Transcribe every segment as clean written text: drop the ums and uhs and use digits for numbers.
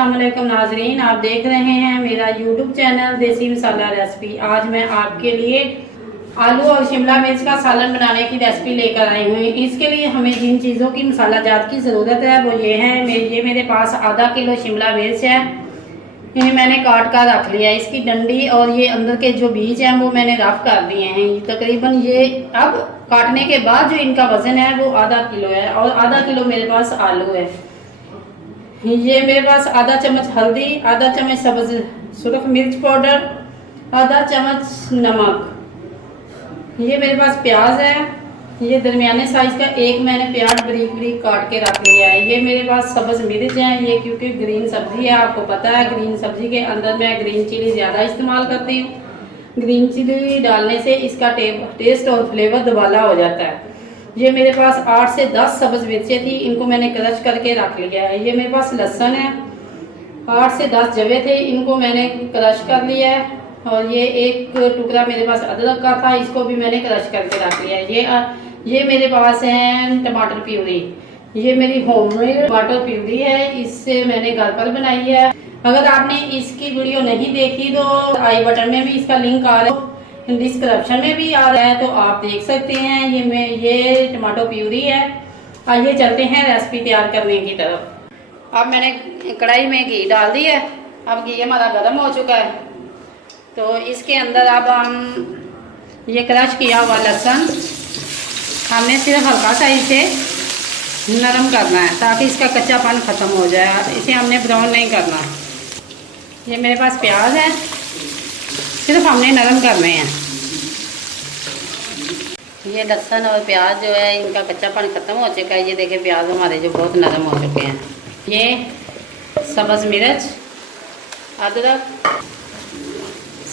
अस्सलाम वालेकुम नाजरीन, आप देख रहे हैं मेरा यूट्यूब चैनल देसी मसाला रेसिपी। आज मैं आपके लिए आलू और शिमला मिर्च का सालन बनाने की रेसिपी लेकर आई हूँ। इसके लिए हमें जिन चीज़ों की मसाला जात की ज़रूरत है वो ये है। ये मेरे पास आधा किलो शिमला मिर्च है, इन्हें मैंने काट कर रख लिया। इसकी डंडी और ये अंदर के जो बीज हैं वो मैंने रफ कर दिए हैं। तकरीबन ये अब काटने के बाद जो इनका वजन है वो आधा किलो है और आधा किलो मेरे पास आलू है। ये मेरे पास आधा चम्मच हल्दी, आधा चम्मच सब्ज सुरख मिर्च पाउडर, आधा चम्मच नमक। ये मेरे पास प्याज है, ये दरमियाने साइज का एक मैंने प्याज बारीक बारीक काट के रख लिया है। ये मेरे पास सब्ज मिर्च है, ये क्योंकि ग्रीन सब्जी है, आपको पता है ग्रीन सब्जी के अंदर मैं ग्रीन चिली ज़्यादा इस्तेमाल करती हूँ। ग्रीन चिली डालने से इसका टेस्ट और फ्लेवर दुबाला हो जाता है। ये मेरे पास 8 से 10 सब्ज मिर्चें थी, इनको मैंने क्रश करके रख लिया है। ये मेरे पास लहसुन है, 8 से 10 जवे थे, इनको मैंने क्रश कर लिया है। और ये एक टुकड़ा मेरे पास अदरक का था, इसको भी मैंने क्रश करके रख लिया है। ये मेरे पास है टमाटर प्यूरी, ये मेरी होममेड टमाटर प्यूरी है, इससे मैंने घर पर बनाई है। अगर आपने इसकी वीडियो नहीं देखी तो आई बटन में भी इसका लिंक आ रहा है, डिस्क्रिप्शन में भी आ रहा है, तो आप देख सकते हैं। ये टमाटो प्यूरी है। आइए चलते हैं रेसिपी तैयार करने की तरफ। अब मैंने कढ़ाई में घी डाल दिया है। अब घी हमारा गर्म हो चुका है, तो इसके अंदर अब हम ये क्रश किया हुआ लहसुन हमने सिर्फ हल्का सा इसे नरम करना है ताकि इसका कच्चापन ख़त्म हो जाए। इसे हमने ब्राउन नहीं करना। ये मेरे पास प्याज है, सिर्फ हमने नरम करने हैं। ये लहसुन और प्याज जो है इनका कच्चापन ख़त्म हो चुका है। ये देखें प्याज हमारे जो बहुत नरम हो चुके हैं। ये सब्ज़ मिर्च, अदरक,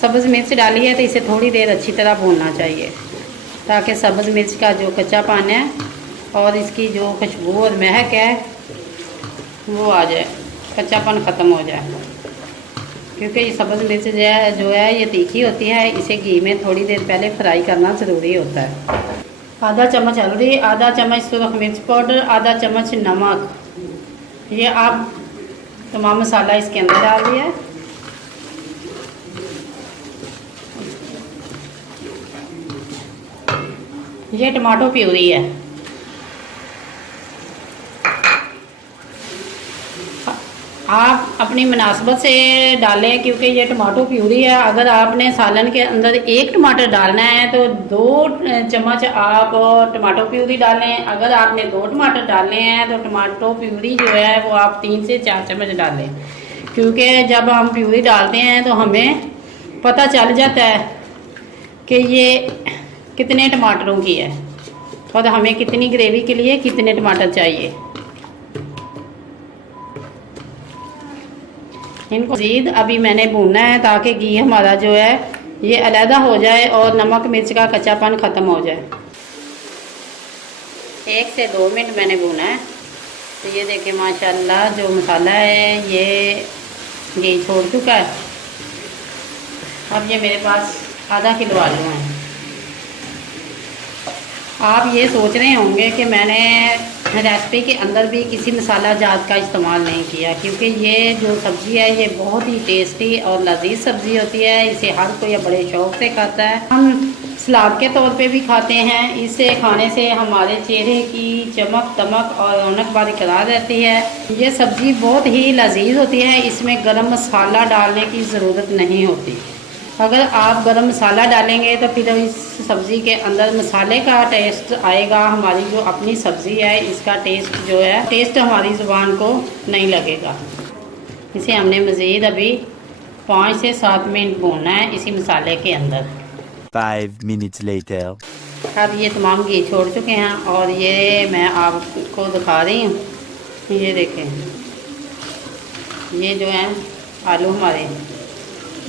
सब्ज़ मिर्च डाली है तो इसे थोड़ी देर अच्छी तरह भूनना चाहिए ताकि सब्ज़ मिर्च का जो कच्चापन है और इसकी जो खुशबू और महक है वो आ जाए, कच्चापन ख़त्म हो जाए। क्योंकि ये सब्ज़ मिर्च जो है ये तीखी होती है, इसे घी में थोड़ी देर पहले फ्राई करना ज़रूरी होता है। आधा चम्मच हल्दी, आधा चम्मच सुरख मिर्च पाउडर, आधा चम्मच नमक, ये आप तमाम मसाला इसके अंदर डाल दिया है। ये टमाटो प्यूरी है। आप अपनी मुनासबत से डालें क्योंकि ये टमाटो प्यूरी है। अगर आपने सालन के अंदर एक टमाटर डालना है तो 2 चम्मच आप टमाटो प्यूरी डालें। अगर आपने 2 टमाटर डालने हैं तो टमाटो प्यूरी जो है वो आप 3 से 4 चम्मच डालें, क्योंकि जब हम प्यूरी डालते हैं तो हमें पता चल जाता है कि ये कितने टमाटरों की है और हमें कितनी ग्रेवी के लिए कितने टमाटर चाहिए। इनको मज़ीद अभी मैंने भूनना है ताकि घी हमारा जो है ये अलहदा हो जाए और नमक मिर्च का कच्चापन ख़त्म हो जाए। 1 से 2 मिनट मैंने भूना है। तो ये देखिए माशाल्लाह जो मसाला है ये घी छोड़ चुका है। अब ये मेरे पास आधा किलो आलू हैं। आप ये सोच रहे होंगे कि मैंने रेसिपी के अंदर भी किसी मसाला जात का इस्तेमाल नहीं किया, क्योंकि ये जो सब्ज़ी है ये बहुत ही टेस्टी और लजीज सब्ज़ी होती है। इसे हर कोई बड़े शौक़ से खाता है। हम सलाद के तौर पे भी खाते हैं। इसे खाने से हमारे चेहरे की चमक दमक और रौनक बरकरार रहती है। ये सब्ज़ी बहुत ही लजीज होती है, इसमें गरम मसाला डालने की ज़रूरत नहीं होती। अगर आप गरम मसाला डालेंगे तो फिर इस सब्ज़ी के अंदर मसाले का टेस्ट आएगा। हमारी जो अपनी सब्ज़ी है इसका टेस्ट जो है टेस्ट हमारी ज़ुबान को नहीं लगेगा। इसे हमने मज़ीद अभी 5 से 7 मिनट भूनना है इसी मसाले के अंदर। 5 minutes later. अब ये तमाम घी छोड़ चुके हैं और ये मैं आपको दिखा रही हूँ। ये देखें, ये जो है आलू हमारे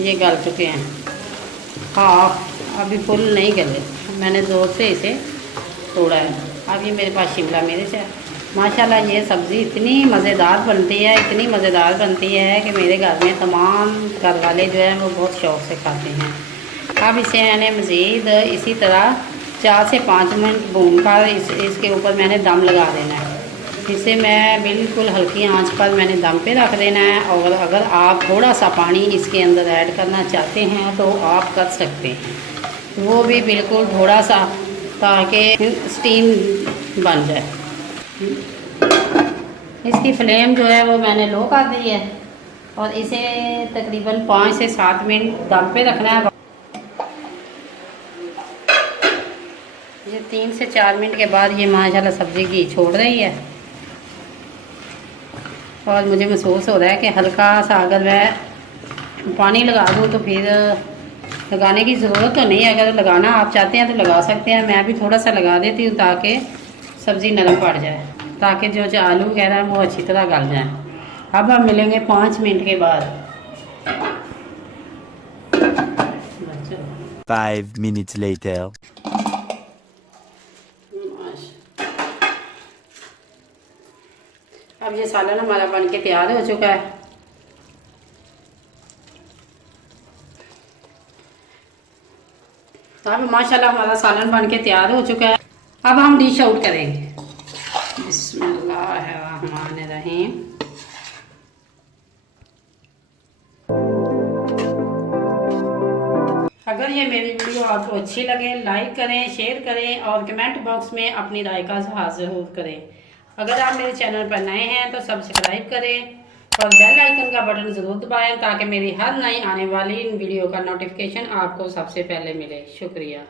ये गल चुके हैं। हाँ, अभी फुल नहीं गले, मैंने ज़ोर से इसे तोड़ा है। अब ये मेरे पास शिमला मिर्च है। माशाल्लाह ये सब्ज़ी इतनी मज़ेदार बनती है, इतनी मज़ेदार बनती है कि मेरे घर में तमाम घर वाले जो हैं वो बहुत शौक़ से खाते हैं। अब इसे मैंने मज़ीद इसी तरह 4 से 5 मिनट भून कर इसके ऊपर मैंने दम लगा देना है। इसे मैं बिल्कुल हल्की आंच पर मैंने दम पे रख देना है। और अगर आप थोड़ा सा पानी इसके अंदर ऐड करना चाहते हैं तो आप कर सकते हैं, वो भी बिल्कुल थोड़ा सा, ताकि स्टीम बन जाए। इसकी फ्लेम जो है वो मैंने लो कर दी है और इसे तकरीबन 5 से 7 मिनट दम पे रखना है। ये 3 से 4 मिनट के बाद ये माशाल्लाह सब्ज़ी घी छोड़ रही है और मुझे महसूस हो रहा है कि हल्का सा अगर मैं पानी लगा दूँ तो फिर लगाने की ज़रूरत तो नहीं है। अगर लगाना आप चाहते हैं तो लगा सकते हैं। मैं भी थोड़ा सा लगा देती हूँ ताकि सब्ज़ी नरम पड़ जाए, ताकि जो आलू वगैरह हैं वो अच्छी तरह गल जाएँ। अब हम मिलेंगे 5 मिनट के बाद। 5 minutes later. अब ये सालन हमारा बन के तैयार हो चुका है। अब माशाल्लाह हमारा सालन बन के तैयार हो चुका है। अब हम डिश आउट करेंगे। बिस्मिल्लाहिर्रहमानिर्रहीम। अगर ये मेरी वीडियो आपको अच्छी लगे, लाइक करें, शेयर करें और कमेंट बॉक्स में अपनी राय का इज़हार ज़रूर करें। अगर आप मेरे चैनल पर नए हैं तो सब्सक्राइब करें और बेल आइकन का बटन ज़रूर दबाएं ताकि मेरी हर नई आने वाली वीडियो का नोटिफिकेशन आपको सबसे पहले मिले। शुक्रिया।